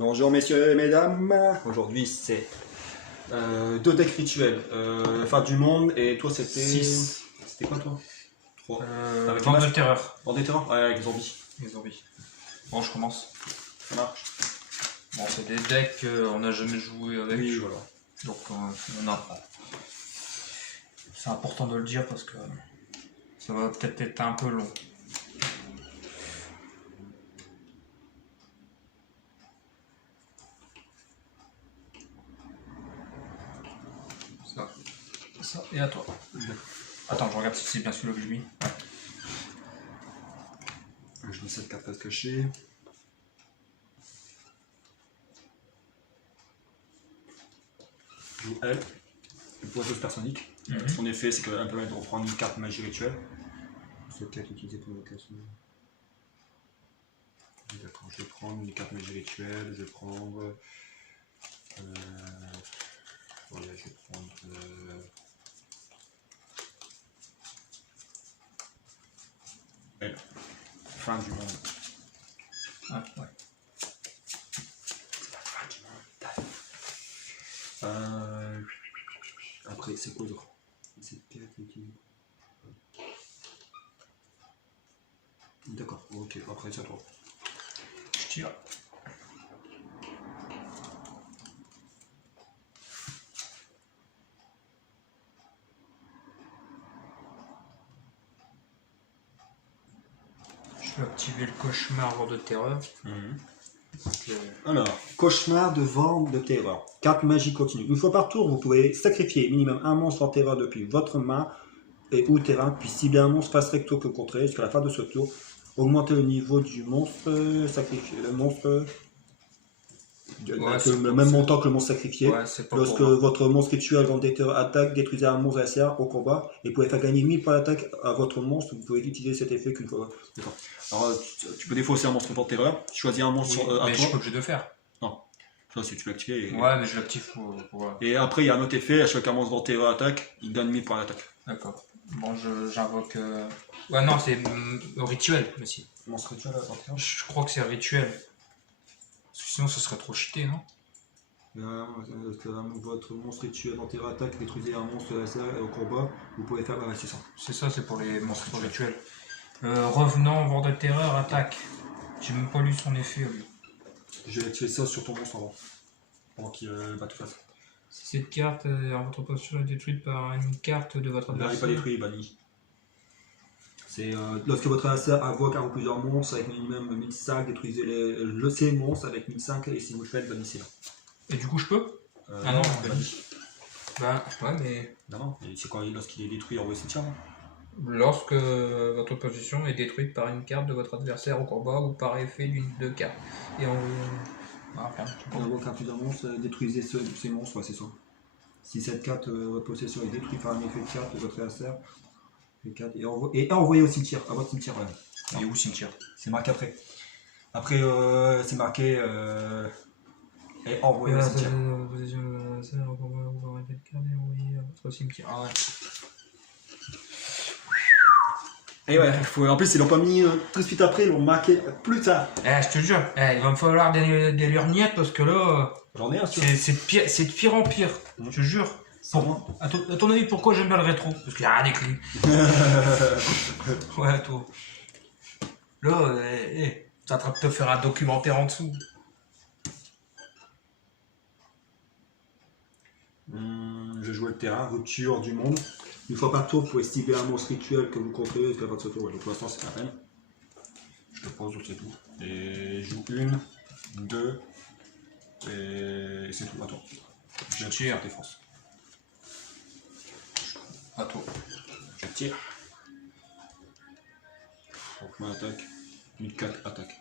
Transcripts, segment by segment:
Bonjour messieurs et mesdames, aujourd'hui c'est 2 decks rituels, fin du monde, et toi c'était... 6. C'était quoi toi 3. Avec Vente les de terreur. Vente de terreur. Ouais, avec les zombies. Les zombies. Bon, je commence. Ça marche. Bon, c'est des decks qu'on n'a jamais joué avec. Oui, voilà. Donc on apprend. C'est important de le dire parce que ça va peut-être être un peu long. Ça, et à toi. Attends, je regarde si c'est bien celui-là que j'ai mis. Ouais. Je mets cette carte à se cacher. Je joue elle, le poisson personnique. Son effet, c'est qu'elle permet de reprendre une carte magie rituelle. Cette carte utilisée pour l'invocation. D'accord, je vais prendre une carte magie rituelle, je vais prendre... voilà, je vais prendre... elle. Fin du monde. Ah, ouais. C'est la fin du monde. Après, c'est quoi d'autre? Cette carte utilisée. D'accord, ok, après c'est à toi. Je tire. Je vais activer le cauchemar de terreur. Alors, cauchemar de vent de terreur. Carte magie continue. Une fois par tour, vous pouvez sacrifier minimum un monstre en terreur depuis votre main et ou terrain, puis cibler un monstre face recto que vous contrôlez jusqu'à la fin de ce tour. Augmentez le niveau du monstre, sacrifier le monstre avec le même montant que le monstre sacrifié. Ouais, lorsque votre monstre rituel vent de terreur attaque, détruisez un monstre adversaire au combat et vous pouvez faire gagner 1000 points d'attaque à votre monstre. Vous pouvez utiliser cet effet qu'une fois. D'accord. Alors, tu peux défausser un monstre vent de terreur, choisir un monstre à mais toi. je suis pas obligé de le faire. Non. Ça, c'est tu peux l'activer. Et... Ouais, mais je l'active pour... Et après, il y a un autre effet, à chaque monstre vent de terreur attaque, il donne 1000 points d'attaque. D'accord. Bon, j'invoque... Ouais, non, c'est rituel, aussi. Monstre rituel à partir. Je crois que c'est rituel. Parce que sinon, ce serait trop cheaté, non? Votre monstre rituel vent de terreur attaque, détruisez un monstre adversaire au combat, vous pouvez faire... Ouais, c'est ça. C'est ça, c'est pour les monstres rituels. Revenant, vent de terreur, attaque. J'ai même pas lu son effet, lui. Je vais activer ça sur ton monstre avant. Pendant qu'il bat tout face. Si cette carte en votre position est détruite par une carte de votre Là, il n'est adversaire... pas détruit, il est banni. C'est lorsque votre adversaire invoque un ou plusieurs monstres avec minimum 1005, détruisez ces monstres avec 1005 et si vous le faites, bannissez-là. Et du coup, je peux? Ah non, banni. Bah, ouais, mais... Non, c'est quand lorsqu'il est détruit, envoyé cimetière. Lorsque votre position est détruite par une carte de votre adversaire au combat ou par effet d'une de cartes. Et on... Ah, on invoque un plusieurs monstres, détruisez ces monstres, ouais, c'est ça. Si cette carte votre possession est détruite par un effet de carte de votre adversaire, et envoyez au cimetière, à votre cimetière. Ouais. Et où cimetière? C'est marqué après. Après, c'est marqué et envoyé au cimetière. Ah ouais. Et ouais, en plus, ils l'ont pas mis tout de suite après, ils l'ont marqué plus tard. Je te jure, il va me falloir des lurgnettes parce que là, J'en ai un sûr. c'est de pire en pire, je te jure. À ton avis, pourquoi j'aime bien le rétro? Parce qu'il n'y a rien d'écrit. Ouais, toi. Là, t'es en train de te faire un documentaire en dessous. Je joue le terrain, rupture du monde. Une fois par tour, vous pouvez cibler un monstre rituel que vous contrôlez jusqu'à votre tour. Ouais, donc pour l'instant, c'est la peine. Je le pose, c'est tout. Et je joue 1, 2, et c'est tout. Attends. Je tire défense. À toi. Je tire. Donc, moi, attaque. 1004, attaque.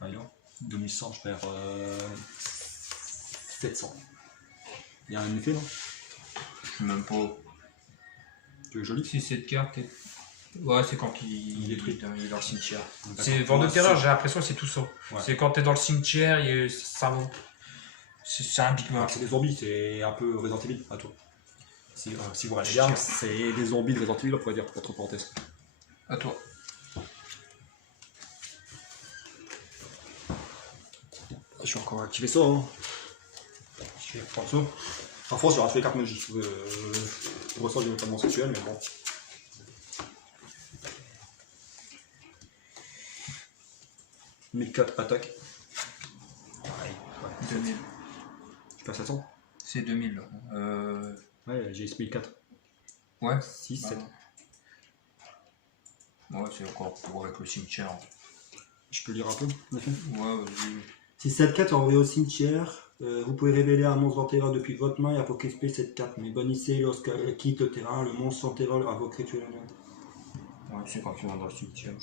Alors, 2100, je perds 700. Il y a un effet, non? Je sais même pas. Tu veux joli? Si cette carte est... Ouais, c'est quand il détruit. Il est dans le cimetière. C'est vent de terreur, j'ai l'impression que c'est tout ça. Ouais. C'est quand t'es dans le cimetière, ça va. C'est un big man. C'est des zombies, c'est un peu Resident Evil, à toi. Si vous regardez bien, c'est des zombies de Resident Evil, on pourrait dire, entre parenthèses. À toi. Je vais encore activer ça. Hein. Je vais prendre ça. En France, j'aurai fait les cartes magiques. Pour ça, j'ai pas de monstre rituel, mais bon. « 1004 attaque. » Ouais, 2000. Je passe à 100. C'est 2000 là. Ouais, j'ai 1004. Ouais. 6, 7. Ouais, c'est encore pour avec le cimetière. Je peux lire un peu, en effet. Ouais, vas-y. Si cette carte est envoyée au cimetière, vous pouvez révéler un monstre d'enterreur depuis votre main et invoquer cette carte. Mais bannissez lorsqu'elle quitte le terrain, le monstre d'enterreur invoque rituellement. Ouais, c'est quand tu vas dans le cimetière.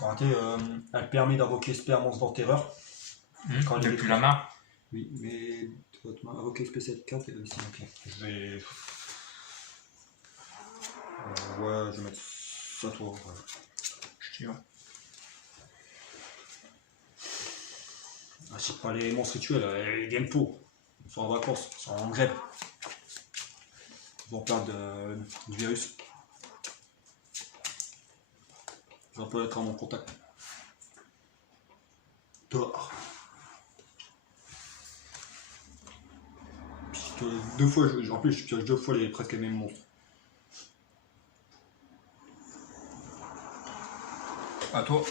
Arrêtez, elle permet d'invoquer spé un monstre d'enterreur. Quand elle est Depuis la main. Oui, mais votre main, invoquer spé cette carte et aussi. Ok. Je vais. Ouais, je vais mettre ça toi. Ouais. Je tire. Ah, je sais pas, les monstres rituels, ils viennent pour. Ils sont en vacances, ils sont en grève. Ils vont perdre du virus. Je vais pas être en mon contact. Dehors. Deux fois, en plus, je pioche 2 fois presque les mêmes monstres. À toi.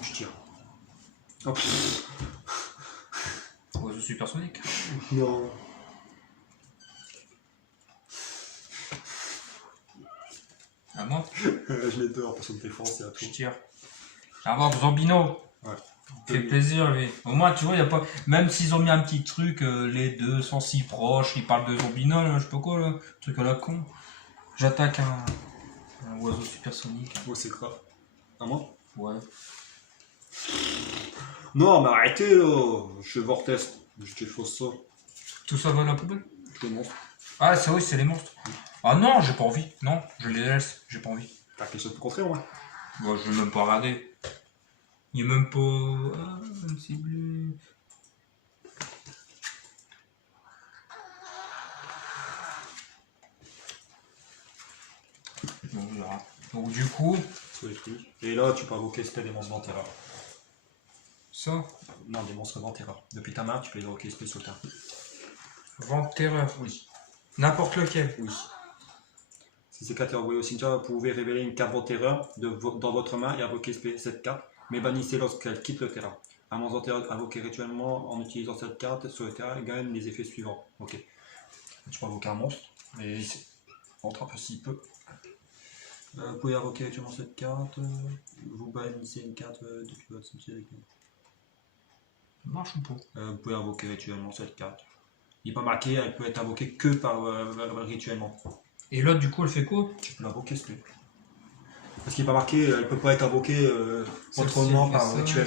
Je tire. Hop. Oiseau supersonique. Non. À moi. Je l'ai dehors pour son défense, c'est à Je tout. tire. À voir Zambino. Ouais. Fait plaisir lui. Au moins tu vois, y a pas. Même s'ils ont mis un petit truc, les deux sont si proches, ils parlent de Zombino, là, je sais pas quoi là. Truc à la con. J'attaque un oiseau supersonique. Ouais, c'est grave. À moi? Ouais. Non, mais arrêtez là. Je suis vortex. Je te fausse ça. Tout ça va à la poubelle? Je le monstre. Ah c'est oui, c'est les monstres. Ah non, j'ai pas envie. Non, je les laisse, j'ai pas envie. T'as quelque chose pour contrer, moi? Bon, je vais même pas regarder. Il est même pas. Ah, ciblé. Bon, on verra. Donc du coup, Sur les trucs. Et là, tu peux invoquer spé des monstres d'enterreur. ça, Non, des monstres d'enterreur. Depuis ta main, tu peux invoquer spé sur le terrain. vent de terreur. Oui. N'importe lequel. Oui. Si ces cartes est envoyée au cimetière, vous pouvez révéler une carte d'enterreur dans votre main et invoquer cette carte, mais bannissez lorsqu'elle quitte le terrain. Un monstre d'enterreur invoqué rituellement en utilisant cette carte sur le terrain gagne les effets suivants. Ok. Tu peux invoquer un monstre, mais entre un peu si peu. Vous pouvez invoquer rituellement cette carte, vous bannissez une carte depuis votre cimetière. Ça marche ou pas? Vous pouvez invoquer rituellement cette carte. Il n'est pas marqué, elle peut être invoquée que par rituellement. Et l'autre, du coup, elle fait quoi? Tu peux l'invoquer, s'il te plaît. Parce qu'il n'est pas marqué, elle ne peut pas être invoquée autrement par rituel.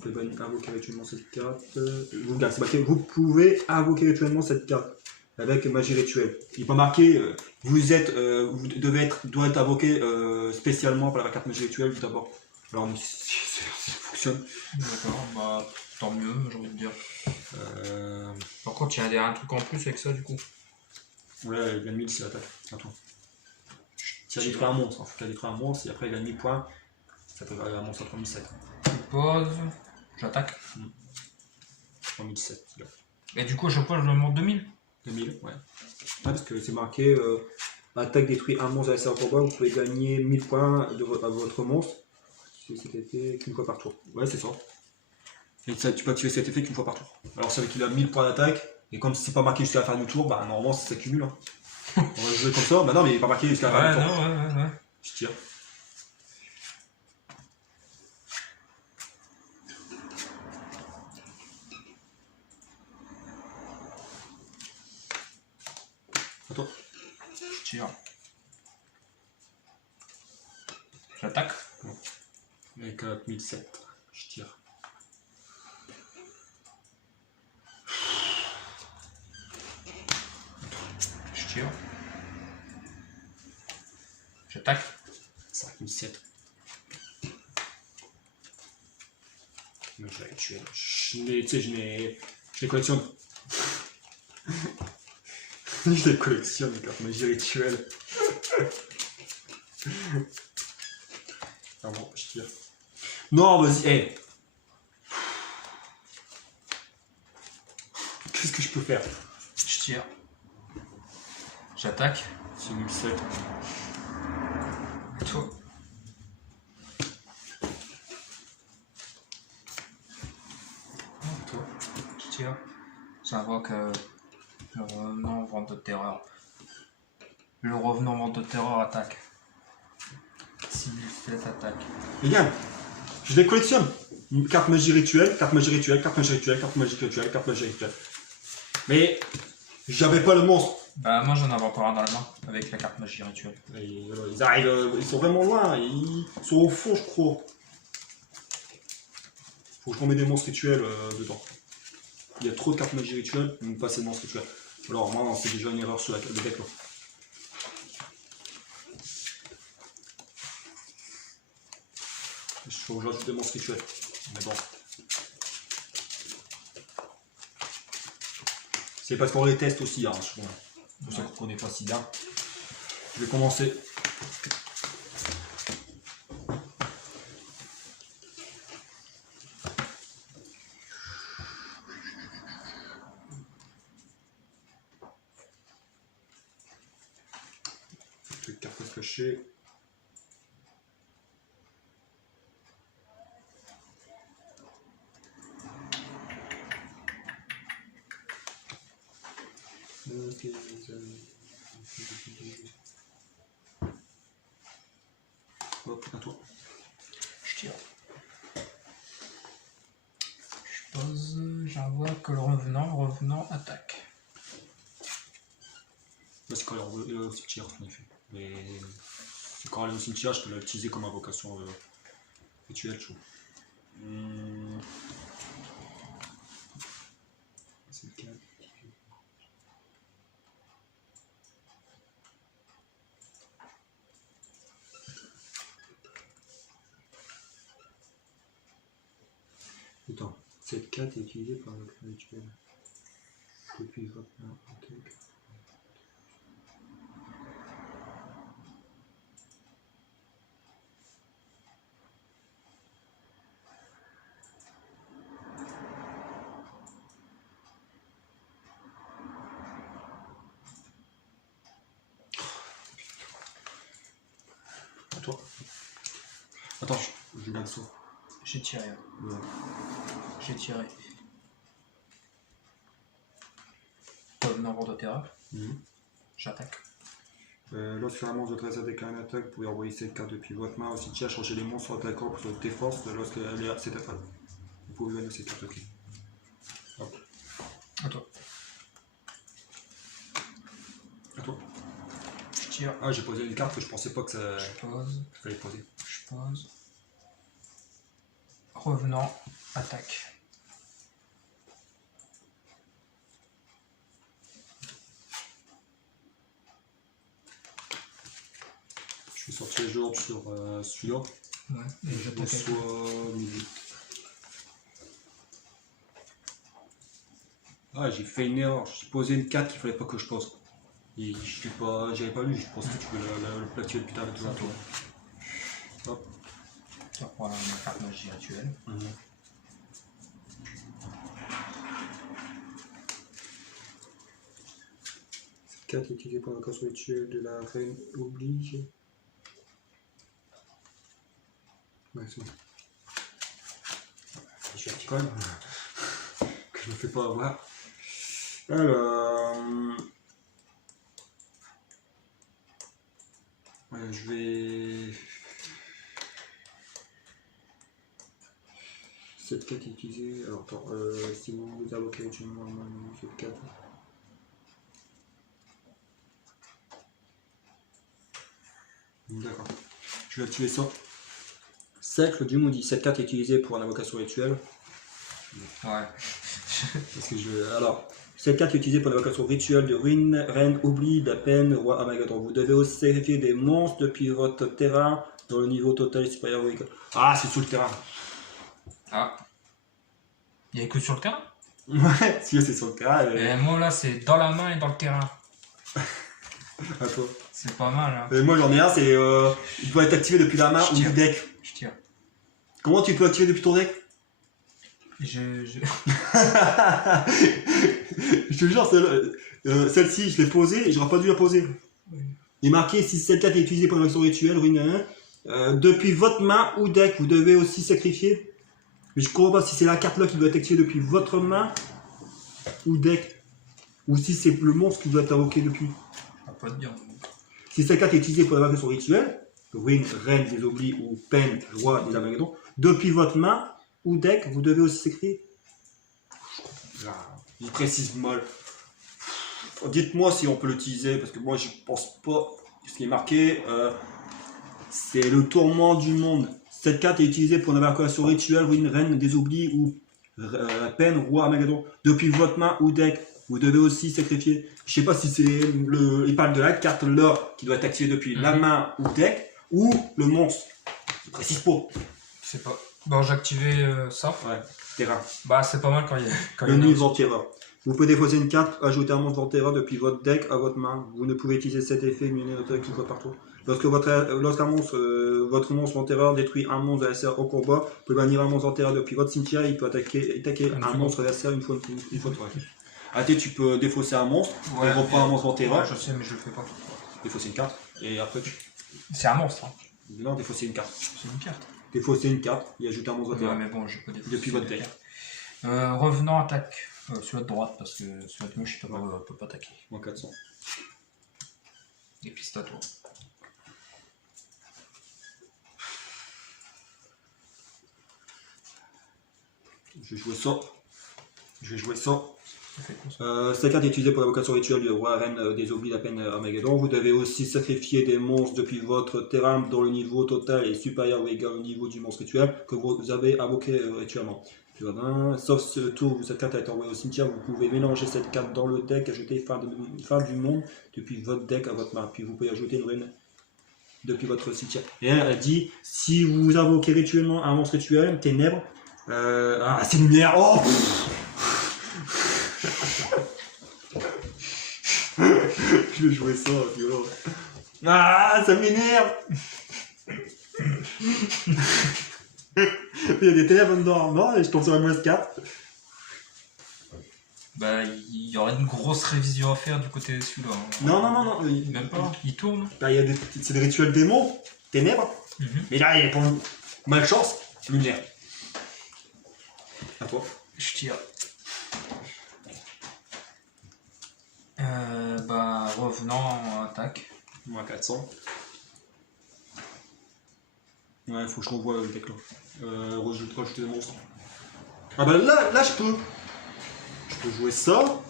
Vous pouvez invoquer rituellement cette carte. C'est marqué, vous pouvez invoquer rituellement cette carte avec magie rituelle. Il n'est pas marqué, vous devez être invoqué spécialement par la carte magie rituelle d'abord. Alors, si ça fonctionne. D'accord, bah tant mieux, j'ai envie de dire. Par contre, il y a un truc en plus avec ça, du coup. Ouais, il gagne 1000 si l'attaque. Attends. Si elle détruit un monstre, il faut qu'elle détruise un monstre et après il gagne 1000 points. Ça peut aller à un monstre à 3007. Je pose, j'attaque. 3007. Et du coup, à chaque fois, je me monte 2000. 2000, ouais. Parce que c'est marqué attaque détruit un monstre à la combat, vous pouvez gagner 1000 points à votre monstre. Si cet effet qu'une fois par tour. Ouais, c'est ça. Et ça, tu peux activer cet effet qu'une fois par tour. Alors, c'est vrai qu'il a 1000 points d'attaque, et comme c'est pas marqué jusqu'à la fin du tour, bah normalement ça s'accumule. Hein. On va jouer comme ça, bah non, mais il est pas marqué jusqu'à la fin du tour. Ouais. Je tire. Attends. Je tire. J'attaque. Avec 1007, je tire. Je tire. J'attaque. 5007. Mais je vais les tuer. Je les collectionne. Je les collectionne, les cartes magie rituelles. Ah bon, je tire. Non, vas-y, hé. Qu'est-ce que je peux faire? Je tire. J'attaque. C'est nul sec. Et toi? Toi? Je tire. J'invoque le revenant vente de terreur. Le revenant vente de terreur attaque. 6007 attaque. Et bien, je les collectionne. Une carte magie rituelle, carte magie rituelle, carte magie rituelle, carte magie rituelle, carte magie rituelle. Mais j'avais pas le monstre. Bah moi j'en avais encore un dans la main avec la carte magie rituelle. Et, ils arrivent, ils sont vraiment loin, ils sont au fond, je crois. Faut que je remette des monstres rituels dedans. Il y a trop de cartes magie rituelles, mais pas assez de monstres rituels. Alors moi, c'est déjà une erreur sur le deck là. Il faut que j'ajoute des monstres rituels. Mais bon. C'est parce qu'on les teste aussi, hein, je crois. C'est pour ça qu'on connaît pas si bien. Je vais commencer. Je vais carte à se cacher. Hop, à toi. Je tire. Je pose, j'invoque le revenant attaque. Là, c'est quand il est au cimetière, en effet. Mais quand elle est au cimetière, je peux l'utiliser comme invocation rituelle, je trouve. C'est le cas. Attends, cette carte est utilisée par le clan rituel depuis votre main. À toi. Attends, je garde ça. J'ai tiré. Ouais. J'ai tiré. Revenant vente de terreur. J'attaque. Lorsque un monstre de 13 avec un attaque, vous pouvez envoyer cette carte depuis votre main au cimetière, changer les monstres attaquants pour tes forces lorsqu'elle est à cette phase. Vous pouvez gagner cette carte, ok. Hop. À toi. À toi. Je tire. Ah, j'ai posé une carte que je pensais pas que ça Je pose. fallait poser. Je pose. Revenant attaque. Je vais sortir les jours sur celui-là. Ouais. Et Je j'attaque avec. reçois musique. Ah, j'ai fait une erreur. J'ai posé une carte qu'il fallait pas que je pose. Et j'avais pas lu, je pense que tu peux le placer plus tard avec toi. Hop. Tu reprends la carte magie rituelle. Cette carte est utilisée pour l'invocation rituelle de la reine oblige. Ouais, c'est bon. Je suis un petit con. Que je me fais pas avoir. Alors. Ouais, je vais. Cette carte est utilisée. Alors, attends, si vous invoquez rituellement cette carte. D'accord. Je vais activer ça. Cercle du maudit. Cette carte est utilisée pour une invocation rituelle. Ouais. Parce que alors, cette carte est utilisée pour l'invocation rituelle de ruine, reine, oubli, de la peine, roi Armageddon. Vous devez aussi sacrifier des monstres depuis votre terrain dont le niveau total est supérieur ou égal. Ah, c'est sous le terrain. Ah. Il n'y a que sur le terrain. Ouais, si c'est sur le terrain. Et moi là c'est dans la main et dans le terrain. À toi. C'est pas mal, hein. Moi j'en ai un, c'est il doit être activé depuis la main Je ou tire. du deck. Je tire. Comment tu peux activer depuis ton deck? Je... Je te jure, celle-ci, je l'ai posée et j'aurais pas dû la poser. Oui. Il est marqué si cette carte est utilisée pour une action rituelle, ruine 1. Depuis votre main ou deck, vous devez aussi sacrifier. Mais je comprends pas si c'est la carte là qui doit être activée depuis votre main ou deck. Ou si c'est le monstre qui doit être invoqué depuis. Je vais pas te dire. Si cette carte est utilisée pour une action rituelle, ruine, reine des oublis ou peine, roi des armageddons, depuis votre main ou deck, vous devez aussi sacrifier. Il précise mal. Dites-moi si on peut l'utiliser, parce que moi je pense pas. Ce qui est marqué, c'est le tourment du monde. Cette carte est utilisée pour une invocation rituelle, ruine, reine des oublis ou peine, roi, armageddon. Depuis votre main ou deck, vous devez aussi sacrifier. Je sais pas si c'est il parle de la carte là qui doit être activée depuis la main ou deck, ou le monstre. Je précise pas. Je sais pas. Bon, j'ai activé ça. Ouais, terrain. Bah, c'est pas mal quand il y a. Le nid Venterra. Vous pouvez défausser une carte, ajouter un monstre Venterra depuis votre deck à votre main. Vous ne pouvez utiliser cet effet immuné automatique une fois par tour. Lorsqu'un monstre, votre monstre Venterra détruit un monstre adversaire au combat, vous pouvez bannir un monstre Venterra depuis votre cimetière. Il peut attaquer un monstre adversaire une fois de fois. Tu peux défausser un monstre, et reprendre un monstre Venterra. Ouais, je sais, mais je le fais pas. Défausser une carte, et après tu. C'est un monstre, hein. Non, défausser une carte. C'est une carte. Défausser une carte et ajouter un monstre Ouais, Venterra. mais bon, je peux défausser. Depuis votre deck. Revenant attaque sur votre droite, parce que sur votre gauche, il peut pas attaquer. Moins 400. Et puis c'est à toi. Je vais jouer ça. Je vais jouer ça. Ça fait quoi, ça? Cette carte est utilisée pour l'invocation rituelle du roi reine des oublis la peine Armageddon. Vous devez aussi sacrifier des monstres depuis votre terrain dont le niveau total est supérieur ou égal au niveau du monstre rituel que vous avez invoqué rituellement. Sauf ce tour où cette carte a été envoyée au cimetière, vous pouvez mélanger cette carte dans le deck, ajouter fin du monde depuis votre deck à votre main. Puis vous pouvez ajouter une ruine depuis votre cimetière. Et elle a dit, si vous invoquez rituellement un monstre rituel, ténèbres, c'est lumière, oh je vais jouer ça, violent. Ah, ça m'énerve. Il y a des ténèbres dedans. Non, et je tombe sur la mauvaise carte. Bah, il y aurait une grosse révision à faire du côté de celui-là. Hein. Non. Même pas, il tourne. Bah, c'est des rituels démons, ténèbres. Mais là, il y a pour malchance, lumière. À toi. Je tire. Bah, revenant attaque. Moins 400. Ouais, faut que je revoie le deck là. Rajouter des monstres. Ah bah là je peux. Je peux jouer ça.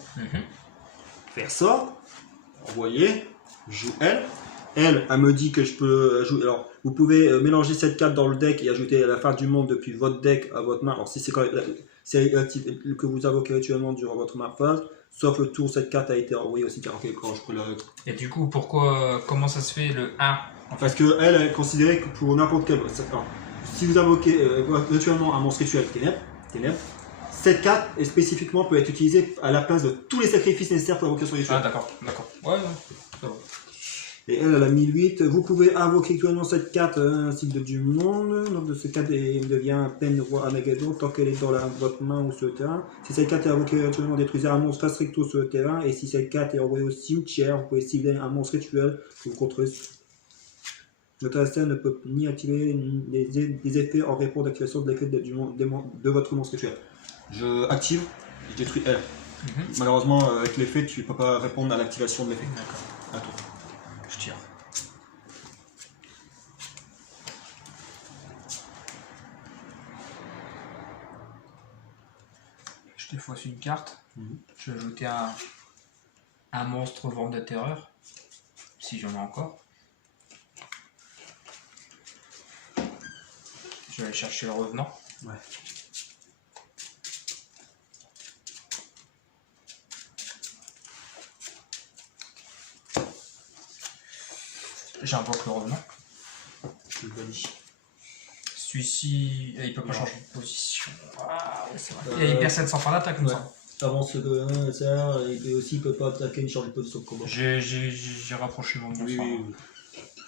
Faire ça. Envoyer. Je joue elle. Elle me dit que je peux ajouter. Alors, vous pouvez mélanger cette carte dans le deck et ajouter à la fin du monde depuis votre deck à votre main. Alors, si c'est que vous invoquez rituellement durant votre main phase, sauf le tour, cette carte a été envoyée aussi. Ok, quand je peux la. Et du coup, comment ça se fait le 1? Parce qu'elle est considérée que pour n'importe quel. Alors, si vous invoquez rituellement un monstre rituel ténèbres, cette carte spécifiquement peut être utilisée à la place de tous les sacrifices nécessaires pour l'invocation rituelle. Ah, d'accord. Ouais, ça va. Et elle a 1008. Vous pouvez invoquer actuellement cette carte ainsi que du monde. Donc de cette carte devient peine roi Armageddon tant qu'elle est dans votre main ou sur le terrain. Si cette carte est invoquée actuellement, détruisez un monstre face recto sur le terrain. Et si cette carte est envoyée au cimetière, vous pouvez cibler un monstre rituel que vous contrôlez. Notre adversaire ne peut ni activer des effets en réponse d'activation de l'effet de votre monstre rituel. Je active, je détruis elle. Malheureusement, avec l'effet, tu ne peux pas répondre à l'activation de l'effet. D'accord. À toi. Je tire. Je défausse une carte. Je vais ajouter un monstre vent de terreur. Si j'en ai encore. Je vais aller chercher le revenant. Ouais. J'invoque le revenant. Je le bannis. Celui-ci, il peut pas changer de position. Ah, ouais, c'est vrai. Et il perd 700 points d'attaque comme ça. avance de 1, ça, et aussi il peut pas attaquer une charge de position de combat. J'ai rapproché mon Oui, monstre. oui, oui.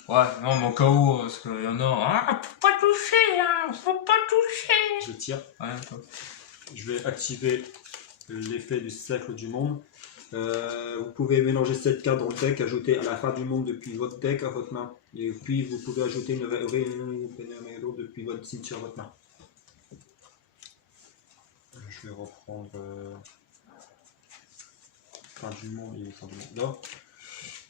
Ouais, non, mais au cas où, parce qu'il y en a. Ah, faut pas toucher, hein, faut pas toucher. Je tire. Ouais, toi. Je vais activer l'effet du cercle du monde. Vous pouvez mélanger cette carte dans le deck, ajouter à la fin du monde depuis votre deck à votre main. Et puis vous pouvez ajouter une depuis votre cimetière à votre main. Je vais reprendre fin du monde et fin du monde là.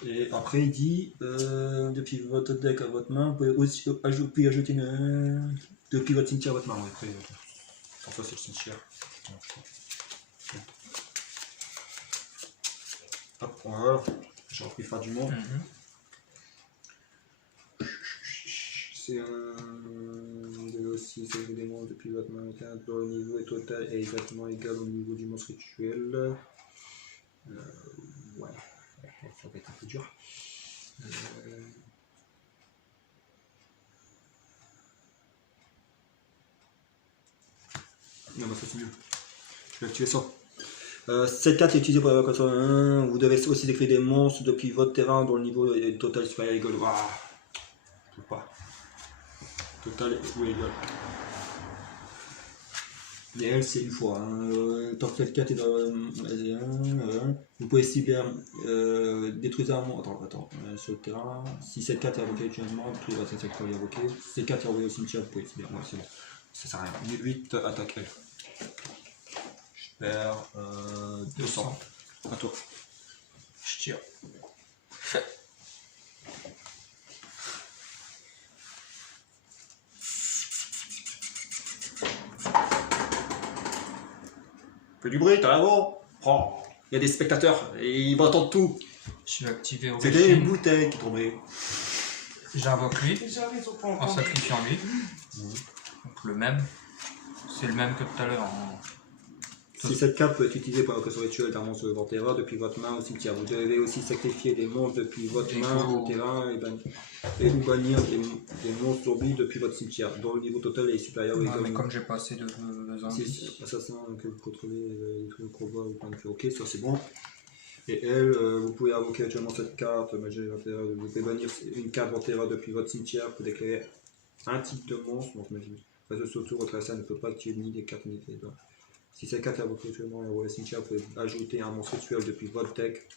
Et après il dit depuis votre deck à votre main, vous pouvez aussi ajouter une depuis votre cimetière à votre main. Ouais, après, parfois c'est le cimetière. Hop, voilà. J'ai repris fin du monde. C'est aussi c'est des monstres depuis votre main dont le niveau est total et exactement égal au niveau du monstre rituel. Ouais, ça va être un peu dur. Non, bah ça c'est mieux. Je vais activer ça. Cette carte est utilisée pour l'évacuation 1. Vous devez aussi décrire des monstres depuis votre terrain dont le niveau est total supérieur égal. Waouh, je peux pas. Total ou égal. Mais elle, c'est une fois. Hein. Tant que cette carte est dans vous pouvez cibler, détruire un monstre. Attends, sur le terrain. Si cette carte est invoquée actuellement, détruire cette carte est invoquée. Si cette carte est envoyée au cimetière, vous pouvez cibler. Ouais, c'est bon. Ça sert à rien. 8 attaque elle. Je perds 200. À toi. Je tire. Fais du bruit, t'as là-haut. Oh, il y a des spectateurs et ils vont entendre tout. Je vais activer C'est des bouteilles qui tombaient. J'invoque lui en sacrifiant lui. Donc le même. C'est le même que tout à l'heure. Si cette carte peut être utilisée pour l'invocation rituelle d'un monstre de terrain depuis votre main au cimetière, vous devez aussi sacrifier des monstres depuis votre main au terrain et ou bannir des monstres zombies depuis votre cimetière, dont le niveau total est supérieur au mais comme j'ai pas assez de zombies. Assassin que vous contrôlez les trucs de combat ou point de vue. Ok, ça c'est bon. Et elle, vous pouvez invoquer actuellement cette carte, magie vous pouvez bannir une carte terrain depuis votre cimetière pour déclarer un type de monstre, donc magie. Face de ce tour, votre assassin ne peut pas activer ni des cartes ni des doigts. Si cette carte est invoquée actuellement au cimetière, vous pouvez ajouter un monstre rituel depuis votre deck.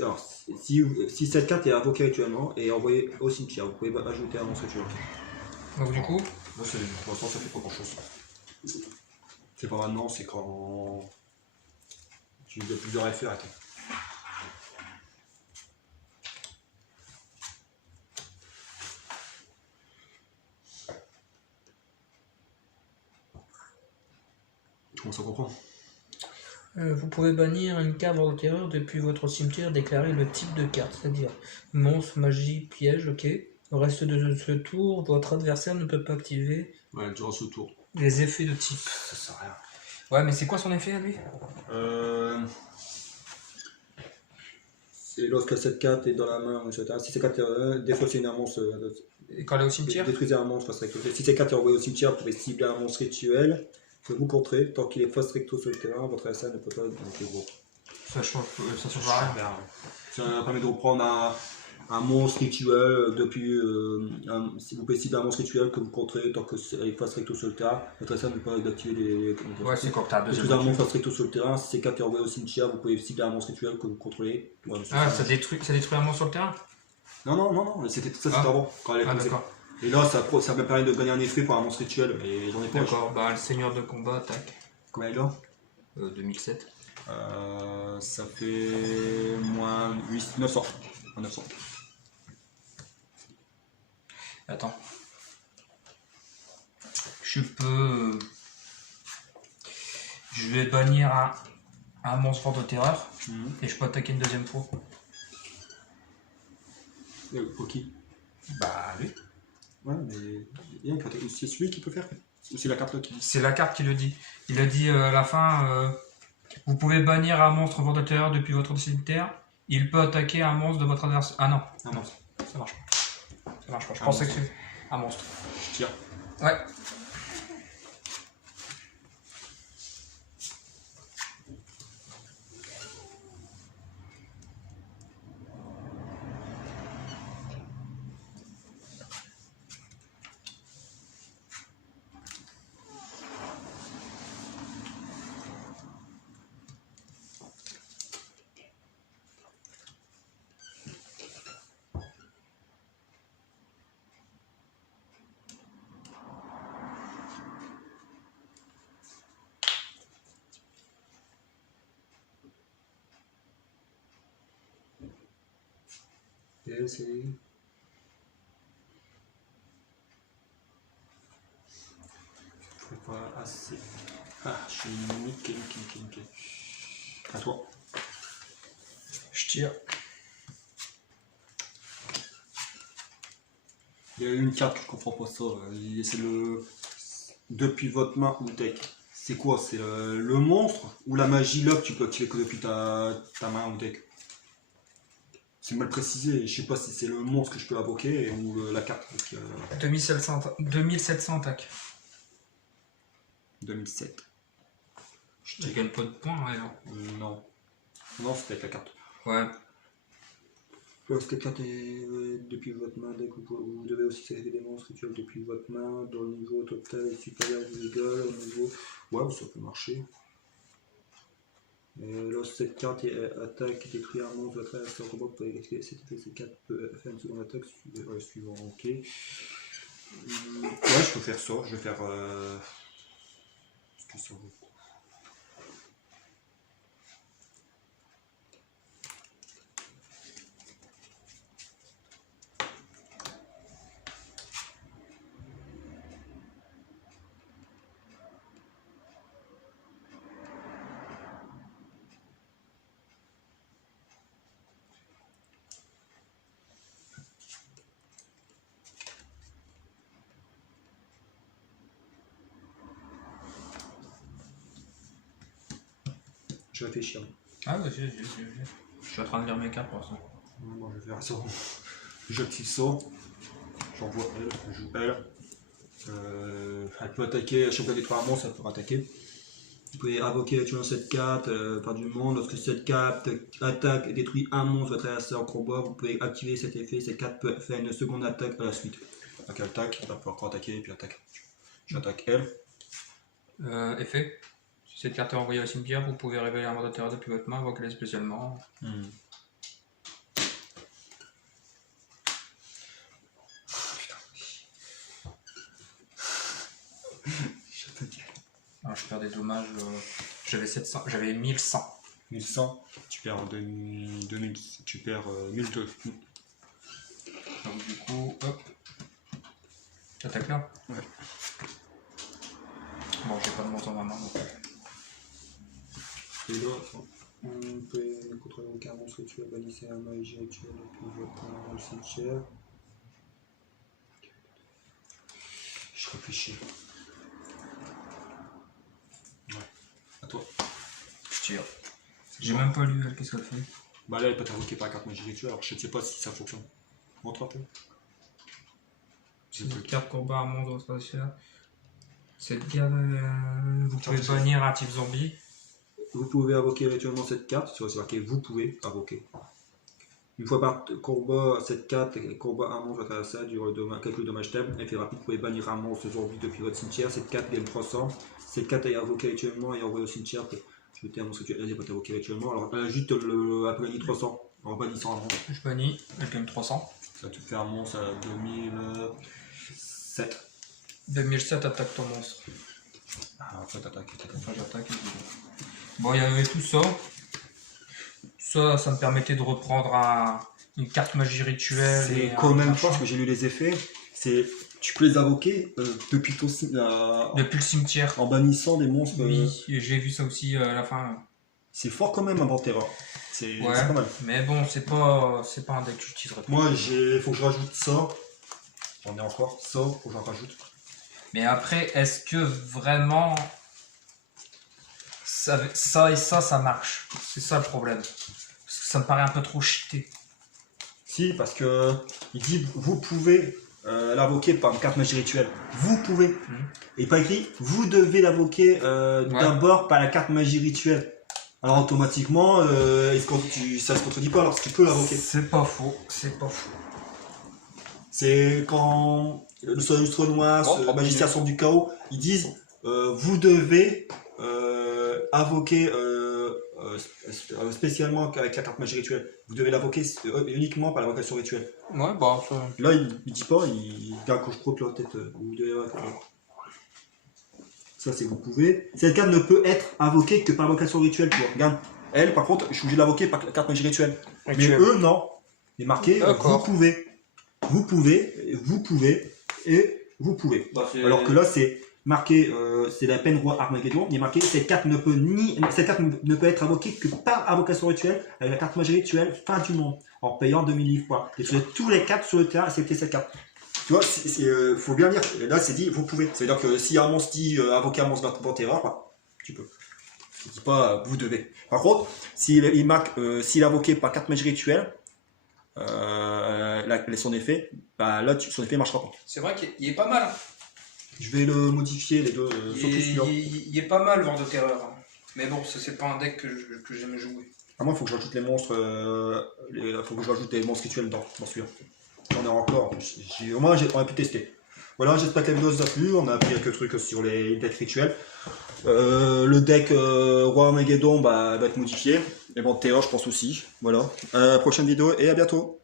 Alors, si cette carte est invoquée actuellement et envoyée au cimetière, vous pouvez ajouter un monstre rituel. Donc du coup, pour l'instant ça fait pas grand chose. C'est pas maintenant, c'est quand tu as plus de référ à toi. Tu commences à comprendre. Vous pouvez bannir une carte de terreur depuis votre cimetière, déclarer le type de carte, c'est-à-dire monstre, magie, piège, ok. Au reste de ce tour, votre adversaire ne peut pas activer durant ce tour. les effets de type. Ça sert à rien. ouais, mais c'est quoi son effet à lui? C'est lorsque cette carte est dans la main, etc. Si cette carte est défausser un monstre, Et quand elle est au cimetière? détruisez un monstre face recto. Si cette carte est envoyée au cimetière, vous pouvez cibler un monstre rituel que vous contrez. Tant qu'il est face recto sur le terrain, votre assassin ne peut pas être gros. Ça change rien. Ça permet de reprendre un monstre rituel depuis. Si vous pouvez cibler un monstre rituel que vous contrez tant que est face recto sur le terrain, votre assassin ne peut pas d'activer les. Ouais, c'est quand t'as deux. Détruisez un monstre face recto sur le terrain. Si cette carte est envoyée au cimetière, vous pouvez cibler un monstre rituel que vous contrôlez. Ah, ça détruit un monstre sur le terrain? Non, c'était avant, quand elle est posée. D'accord. Et là, ça me permet de gagner un effet pour un monstre rituel, et j'en ai pas. D'accord, bah le seigneur de combat attaque. Combien il est là 2007. Ça fait moins 8, 900. 900. Attends. Je vais bannir un monstre fort de terreur et je peux attaquer une deuxième fois. Pour qui? Bah lui. Ouais, mais c'est celui qui peut faire. Ou c'est la carte là qui dit? C'est la carte qui le dit. Il a dit à la fin, vous pouvez bannir un monstre fort de terreur depuis votre cimetière. Il peut attaquer un monstre de votre adversaire. Ah non. Un monstre. Ça marche pas. Ça marche pas. Je pensais que c'est un monstre. Je tire. Ouais. Et elle, c'est... Je ne pas assez... Ah, je suis nickel. À toi. Je tire. Il y a une carte que je comprends pas ça. C'est le... Depuis votre main ou deck. C'est quoi? C'est le monstre ou la magie là que tu peux activer que depuis ta main ou deck? C'est mal précisé. Je sais pas si c'est le monstre que je peux invoquer ou la carte. Donc, 2700 attaques. 2007. Je gagne pas de points, ouais. Hein. Non. Non, c'est avec la carte. Ouais. Lorsque carte est depuis votre main, dès que vous devez aussi sacrifier des monstres rituels depuis votre main, dans le niveau total est supérieur ou égal au niveau... Ouais, ça peut marcher. Lorsque cette carte attaque, détruit un monstre, votre adversaire combat, vous pouvez activer cette effet, cette carte peut faire une seconde attaque suivant, ok. Ouais, je peux faire ça, je vais faire... Est-ce que ça vaut? Je réfléchis. Ah, ouais, je suis en train de lire mes cartes pour l'instant. Moi je vais faire ça. J'active ça. J'envoie elle, je joue elle. Elle peut attaquer, à chaque fois détruire un monstre, elle peut attaquer. Vous pouvez invoquer tuant cette carte par du monde. Lorsque cette carte attaque et détruit un monstre, votre adversaire en combat, vous pouvez activer cet effet. Cette carte peut faire une seconde attaque à la suite. Donc elle attaque, elle peut encore attaquer et puis attaque. J'attaque elle. Effet. Si cette carte est envoyée au cimetière, vous pouvez révéler un mode de terreur depuis votre main, invoquer-la spécialement. Alors, je perds des dommages. J'avais 700, j'avais 1100. 1100, tu perds 2000, tu perds 1002. Donc du coup, hop. J'attaque là. Ouais. Bon, j'ai pas de monstre dans ma main. Donc... Et là, vous pouvez contrôler aucun monstre rituel, bannissez un magie rituel depuis votre cimetière. Je réfléchis. Ouais. À toi. Je tire. J'ai même pas lu elle, qu'est-ce qu'elle fait? Bah là, elle peut t'invoquer par la carte magie rituel, alors je ne sais pas si ça fonctionne. Montre un peu. C'est une carte combat à monstre spatial. Cette carte, vous pouvez bannir un type zombie. Vous pouvez invoquer rituellement cette carte, c'est marqué vous pouvez invoquer. Une fois par combat, cette carte combat un monstre à ça dure quelques dommages thèmes. Effet rapide, vous pouvez bannir un monstre zombie depuis votre cimetière. Cette carte gagne 300. Cette carte est invoquée rituellement et envoyée au cimetière. Je vais un monstre rituel, elle n'est pas invoquée rituellement. Alors elle a juste elle peut gagner 300 en bannissant un monstre. Je bannis, elle gagne 300. Ça te fait un monstre à 2007. 2007, attaque ton monstre. Ah, après t'attaques. Enfin, j'attaque. Bon, il y avait tout ça. Ça me permettait de reprendre une carte magie rituelle. C'est quand même fort parce que j'ai lu les effets. C'est tu peux les invoquer depuis ton depuis le cimetière. En bannissant des monstres. Oui, j'ai vu ça aussi à la fin. C'est fort quand même un bon terror. C'est pas mal. Mais bon, c'est pas un deck que j'utiliserai. Moi, faut que je rajoute ça. J'en ai encore. Ça, faut que j'en rajoute. Mais après, est-ce que vraiment ça et ça marche? C'est ça le problème. Parce que ça me paraît un peu trop cheaté. Si, parce que il dit vous pouvez l'invoquer par une carte magie rituelle. Vous pouvez. Et pas écrit vous devez l'invoquer d'abord par la carte magie rituelle. Alors automatiquement, ça se contredit pas alors tu peux l'invoquer. C'est pas faux, c'est pas faux. C'est quand le Lustre Noir, Magicien Sombre du Chaos, ils disent vous devez invoquer spécialement avec la carte magie rituelle. Vous devez l'invoquer uniquement par l'invocation rituelle. Ouais, bah ça... Là, il dit pas, il regarde quand je croque la tête. Vous devez ça, c'est vous pouvez. Cette carte ne peut être invoquée que par invocation rituelle. Tu vois. Regarde, elle, par contre, je suis obligé de l'invoquer par la carte magie rituelle. Mais eux, non. Il est marqué D'accord. vous pouvez, vous pouvez, vous pouvez et vous pouvez. Bah, Alors que là, c'est marqué, c'est la peine roi Armageddon. Il est marqué cette carte ne peut être invoquée que par invocation rituelle avec la carte magie rituelle fin du monde en payant 2000 livres. Quoi. Et sur tous les cartes sur le terrain, c'était cette carte. Tu vois, faut bien lire. Là, c'est dit vous pouvez. C'est-à-dire que si un monstre dit invoquer un monstre dans terrain, bah, tu peux. Il dit pas vous devez. Par contre, s'il marque s'il est invoqué par carte magie rituelle, son effet, bah là son effet marchera pas. C'est vrai qu'il est pas mal. Je vais le modifier les deux, surtout celui-là. Il est pas mal, Vent de Terreur. Hein. Mais bon, ça c'est pas un deck que j'aime jouer. Ah, moi, il faut que je rajoute les monstres. Faut que je rajoute des monstres rituels dans celui-là. J'en ai encore. Au moins, on a pu tester. Voilà, j'espère que la vidéo vous a plu. On a appris quelques trucs sur les decks rituels. Le deck Roi Armageddon va être modifié. Et bon, Terror, je pense aussi. Voilà. À la prochaine vidéo et à bientôt.